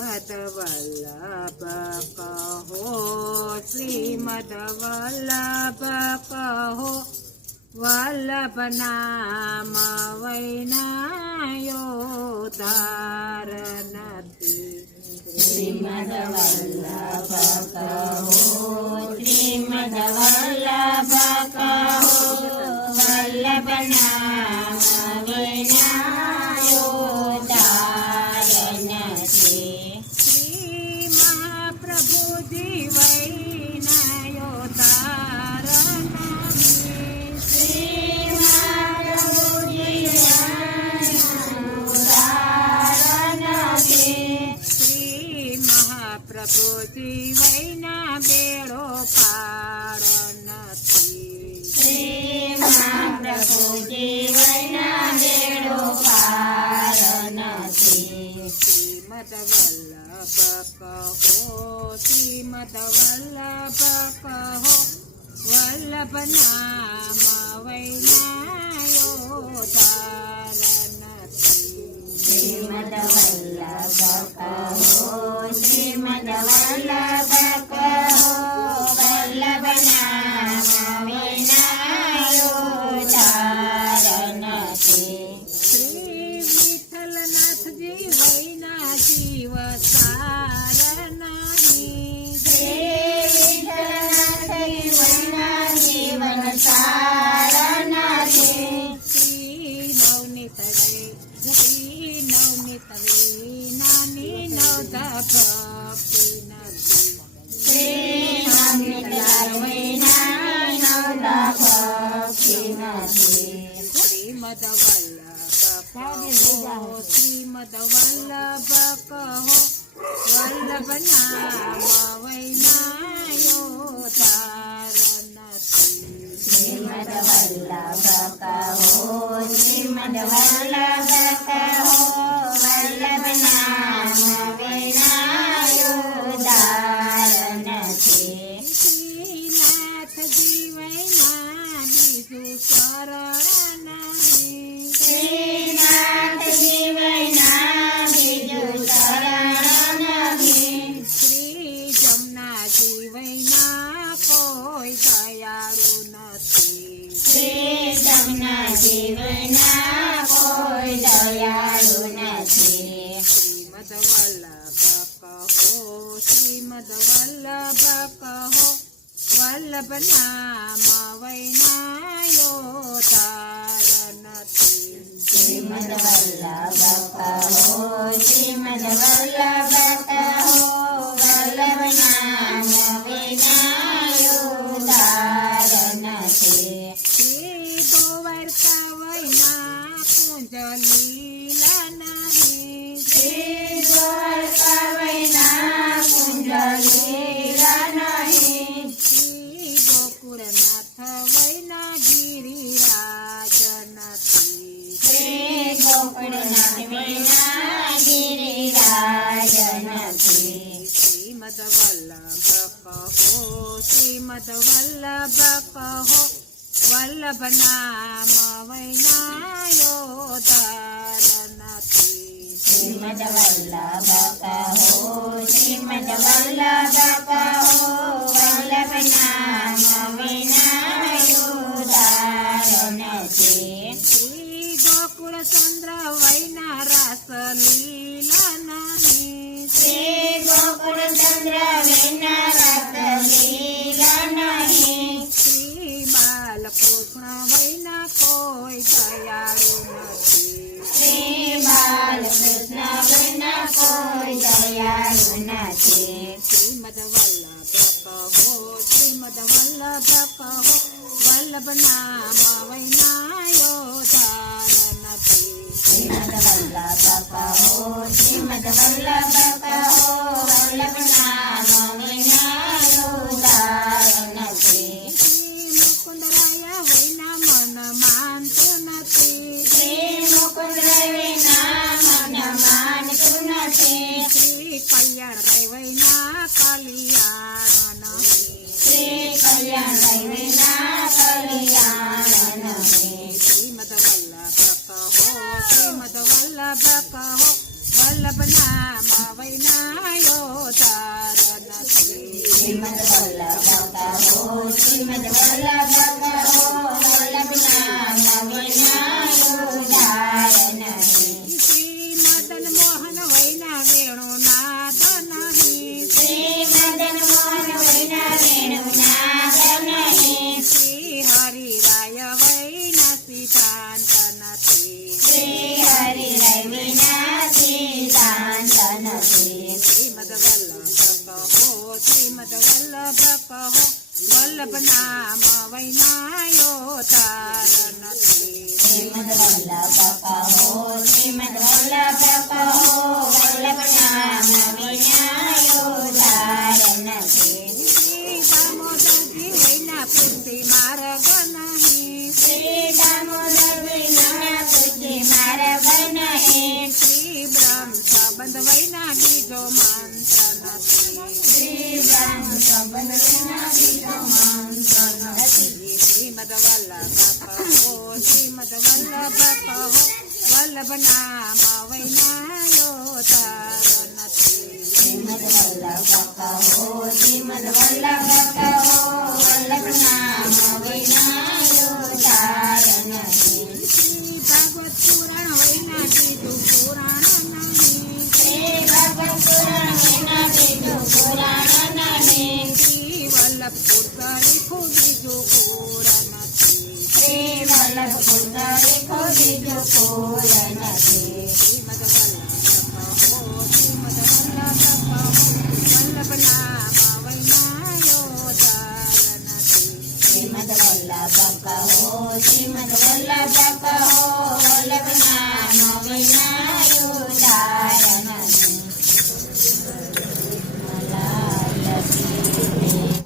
श्रीमद्वल्लभ कहो श्रीमद्वल्लभ कहो वल्लभ नाम वैनायो धार नथी श्रीमद्वल्लभ कहो श्रीमद्वल्लभ कहो वल्लभ नाम वैनायो धार नथी श्री महाप्रभु जी वैनायो धार नथी श्री महाप्रभु जी वैनायो धार नथी श्री महाप्रभु जी वैना बेड़ो पार नथी श्री महाप्रभु जी वैना बेड़ो पार नथी श्रीमद्वल्लभ कहो श्रीमद्वल्लभ कहो वल्लभ नाम वैनायो धार नथी श्रीमद्वल्लभ कहो श्रीमद्वल्लभ कहो वल्लभ नाम वैनायो धार नथी श्री विठ्ठलनाथ जी वैना जीव सार नाही श्री विठ्ठलनाथ जी वैना जीवन सार नथी श्री नवनीत नानी नवदा भक्ती नथी श्री नवनीत वैना नवदा भक्ती नथी श्रीमद्वल्लभ कहो श्रीमद्वल्लभ कहो वल्लभ नाम वैनायो धार नथी श्रीमद्वल्लभ कहो श्रीमद्वल्लभ कहो वल्लभ नाम वैनायो धार नथी श्रीनाथ जी वैना बीजू शरण नहीं श्रीनाथ जी वैना बीजू शरण नहीं श्री जमुना जी वैना कोई दयाळु नथी श्री जमुना जी वैना कोई दयाळु नथी श्रीमद्वल्लभ कहो श्रीमद्वल्लभ कहो वल्लभ नाम वैनायो धार नथी श्रीमद्वल्लभ कहो श्रीमद्वल्लभ कहो वल्लभ नाम वैनायो धार नथी श्री गोवर्का वैना कुंज लीला नहीं श्री द्वारका वैना कुंज लीला नहीं श्री गोकुळनाथ वैना गिरिराज नथी श्री गोकुळनाथ वैना गिरिराज नथी श्रीमद्वल्लभ कहो श्रीमद्वल्लभ कहो वल्लभ नाम वैनायो धार नथी श्रीमद्वल्लभ कहो श्रीमद्वल्लभ कहो वल्लभ नाम वैनायो धार नथी श्री गोकुळ चंद्र वैना रास लीला नाही श्री गोकुळ चंद्र वैना रास लीला नहीं श्री बालकृष्ण वैना कोई दयाळु नथी श्री बालकृष्ण वैना कोई दयाळु नथी श्रीमद्वल्लभ कहो श्रीमद्वल्लभ कहो वल्लभ नाम वैनायो धार नथी श्रीमद्वल्लभ कहो श्रीमद्वल्लभ कहो वल्लभ नाम वैनायो धार नथी श्री मुकुंदराय वैना मन मानतो नथी श्री मुकुंद वैना मन मानतो नथी श्री कल्याण वैना कल्याण नाही श्री कल्याण वैना कल्याण नहीं श्रीमद्वल्लभ कहो श्रीमद्वल्लभ कहो वल्लभ नाम वैना કહો વલ્લભ નામ વૈનાયો તાર નથી શ્રીમદ વલ્લભ કહો શ્રીમદ વલ્લભ કહો વલ્લભ નામ વિનાયો તાર નથી શ્રી દામોદરજી વૈના પૃથ્વી માર્ગ નહીં શ્રી દામોદર વિના પૂજ્ય માર્ગ નહીં શ્રી બ્રહ્મ સંબંધ વૈના બીજો મંત્ર નથી શ્રી બ્રહ્મ સંબંધ વિના બીજો મંત્ર નથી શ્રીમદ વલ્લભ કહો શ્રીમદ વલ્લભ કહો વલ્લભ નામ વૈનાયો તાર